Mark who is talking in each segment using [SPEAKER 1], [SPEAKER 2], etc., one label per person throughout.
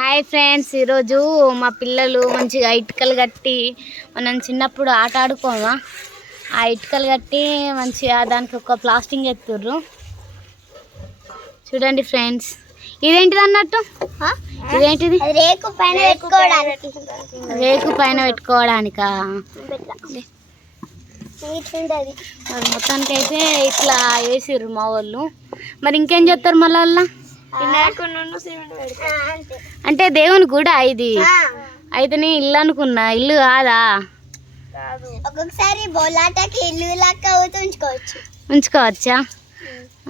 [SPEAKER 1] Hi friends ఈరోజు మా పిల్లలు మంచిగా ఇటుకలు కట్టి మనం చిన్నప్పుడు ఆట ఆడుకోమా? ఆ ఇటుకలు కట్టి మంచిగా దానికి ఒక ప్లాస్టింగ్ ఎత్తుర్రు. చూడండి ఫ్రెండ్స్ ఇదేంటిది అన్నట్టు? ఇదేంటిది?
[SPEAKER 2] రేకు పైన పెట్టుకోవడానికి.
[SPEAKER 1] రేకు పైన పెట్టుకోవడానికా? మొత్తానికి అయితే ఇట్లా వేసిర్రు మా వాళ్ళు. మరి ఇంకేం చేస్తారు మళ్ళీ అంటే దేవుని కూడా ఇది అయితే నేను ఇల్లు అనుకున్నా ఇల్లు కాదా?
[SPEAKER 2] ఒక్కొక్కసారి బొలాటకి ఇల్లు లెక్క ఉంచుకోవచ్చు.
[SPEAKER 1] ఉంచుకోవచ్చా?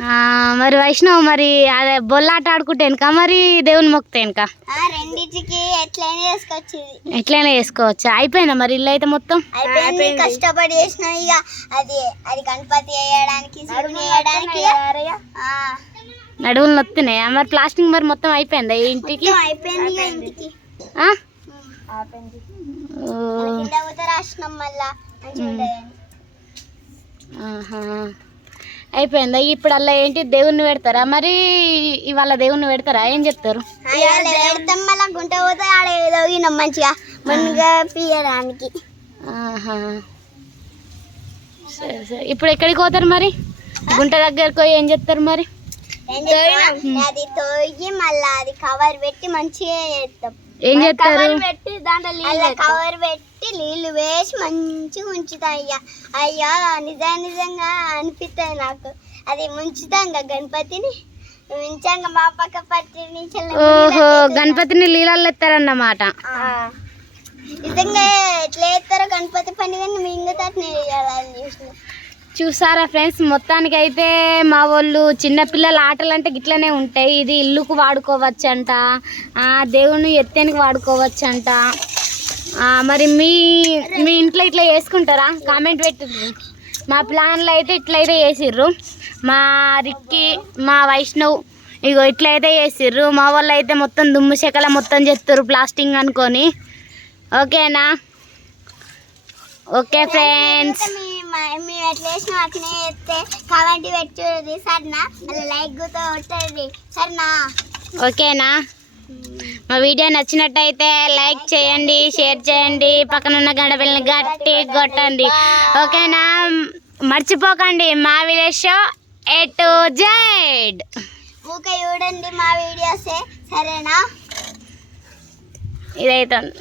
[SPEAKER 1] ఆ, మరి వైష్ణవ్ మరి అదే బొల్లాట ఆడుకుంటే వెనక మరి దేవుని మొక్కితే వెనక
[SPEAKER 2] ఆ రెండింటికి ఎట్లయినా చేసుకోవచ్చు
[SPEAKER 1] ఎట్లయినా చేసుకోవచ్చా? అయిపోయిందా మరి ఇల్లు అయితే మొత్తం?
[SPEAKER 2] అయిపోయింది కష్టపడి చేసిన ఇక. అది అది గణపతి వేయడానికి శివుని వేయడానికి ఆ,
[SPEAKER 1] నడువులు నొత్తున్నాయా మరి ప్లాస్టింగ్ మరి మొత్తం అయిపోయిందా ఇంటికి?
[SPEAKER 2] అయిపోయింది
[SPEAKER 1] ఇప్పుడు అలా ఏంటి? దేవుణ్ణి పెడతారా? మరి ఇవాళ దేవుణ్ణి పెడతారా? ఏం చెప్తారు?
[SPEAKER 2] గుంట పోతే ఆడ ఏదో ఈయన మంచిగా. పియడానికి.
[SPEAKER 1] ఇప్పుడు ఎక్కడికి పోతారు మరి? గుంట దగ్గరకు పోయి ఏం చెప్తారు మరి?
[SPEAKER 2] అది తోగి మళ్ళా అది కవర్ పెట్టి మంచిగా చేస్తాం
[SPEAKER 1] ఏం చెప్తారు
[SPEAKER 2] పెట్టి దాంట్లో కవర్ పెట్టి నీళ్ళు వేసి మంచిగా ఉంచుతాం అయ్యా. అయ్యా నిజంగా నిజంగా అనిపిస్తుంది నాకు. అది ముంచుతాం కదా గణపతిని. ఉంచాక మా పక్క పట్టి నుంచి
[SPEAKER 1] ఓహో గణపతిని నీళ్ళల్లో ఎత్తారన్నమాట.
[SPEAKER 2] నిజంగా ఎట్లా చేస్తారో గణపతి పండుగని మింగతా చేయాలని చూసిన.
[SPEAKER 1] చూసారా ఫ్రెండ్స్? మొత్తానికి అయితే మా వాళ్ళు చిన్నపిల్లల ఆటలు అంటే గిట్లనే ఉంటాయి. ఇది ఇల్లుకు వాడుకోవచ్చంట. దేవుని ఎత్తేనికి వాడుకోవచ్చంట. మరి మీ మీ ఇంట్లో ఇట్లా చేసుకుంటారా కామెంట్ పెట్టిర్రు మా ప్లాన్లో అయితే ఇట్లయితే చేసిర్రు మా రిక్కి మా వైష్ణవ్ ఇగో ఇట్లయితే చేసిర్రు మా వాళ్ళు అయితే మొత్తం దుమ్ము చెక్కల మొత్తం చేస్తారు ప్లాస్టింగ్ అనుకొని. ఓకేనా? Okay friends.
[SPEAKER 2] ఎట్లా చేసిన అట్లనే చేస్తే కామెంట్ పెట్టుది సరేనా? అలా లైక్ కొట్టండి సరేనా?
[SPEAKER 1] ఓకేనా? మా వీడియో నచ్చినట్టయితే లైక్ చేయండి షేర్ చేయండి. పక్కన ఉన్న గడపల్ని గట్టి కొట్టండి. ఓకేనా? మర్చిపోకండి. మా village show A to Z
[SPEAKER 2] ఊకే చూడండి మా వీడియోసే. సరేనా?
[SPEAKER 1] ఇదైతే